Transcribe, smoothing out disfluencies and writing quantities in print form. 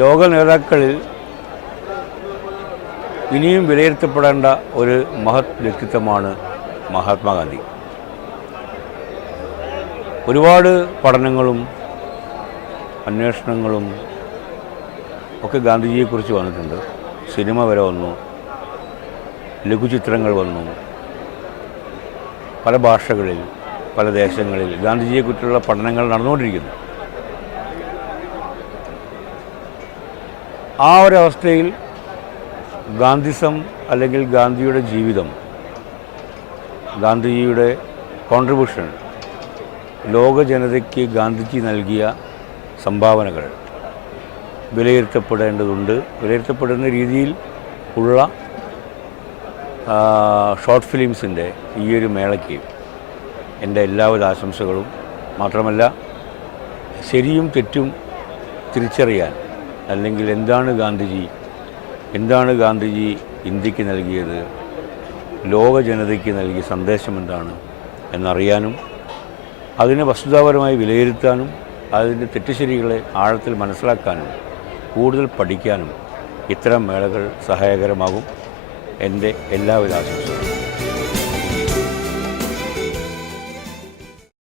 ലോക നേതാക്കളിൽ ഇനിയും വിലയിരുത്തപ്പെടേണ്ട ഒരു മഹത് വ്യക്തിത്വമാണ് മഹാത്മാഗാന്ധി. ഒരുപാട് പഠനങ്ങളും അന്വേഷണങ്ങളും ഒക്കെ ഗാന്ധിജിയെക്കുറിച്ച് വന്നിട്ടുണ്ട്. സിനിമ വരെ വന്നു, ലഘുചിത്രങ്ങൾ വന്നു, പല ഭാഷകളിൽ പല ദേശങ്ങളിൽ ഗാന്ധിജിയെക്കുറിച്ചുള്ള പഠനങ്ങൾ നടന്നുകൊണ്ടിരിക്കുന്നു. ആ ഒരവസ്ഥയിൽ ഗാന്ധിസം അല്ലെങ്കിൽ ഗാന്ധിയുടെ ജീവിതം, ഗാന്ധിജിയുടെ കോൺട്രിബ്യൂഷൻ, ലോക ജനതയ്ക്ക് ഗാന്ധിജി നൽകിയ സംഭാവനകൾ വിലയിരുത്തപ്പെടേണ്ടതുണ്ട്. വിലയിരുത്തപ്പെടുന്ന രീതിയിൽ ഉള്ള ഷോർട്ട് ഫിലിംസിൻ്റെ ഈ ഒരു മേളയ്ക്ക് എൻ്റെ എല്ലാവിധ ആശംസകളും. മാത്രമല്ല, ശരിയും തെറ്റും തിരിച്ചറിയാൻ, അല്ലെങ്കിൽ എന്താണ് ഗാന്ധിജി ഇന്ത്യക്ക് നൽകിയത്, ലോക ജനതയ്ക്ക് നൽകിയ സന്ദേശം എന്താണ് എന്നറിയാനും അതിനെ വസ്തുതാപരമായി വിലയിരുത്താനും അതിൻ്റെ തെറ്റുശരികളെ ആഴത്തിൽ മനസ്സിലാക്കാനും കൂടുതൽ പഠിക്കാനും ഇത്തരം മേളകൾ സഹായകരമാകും. എൻ്റെ എല്ലാവിധ ആശംസകളും.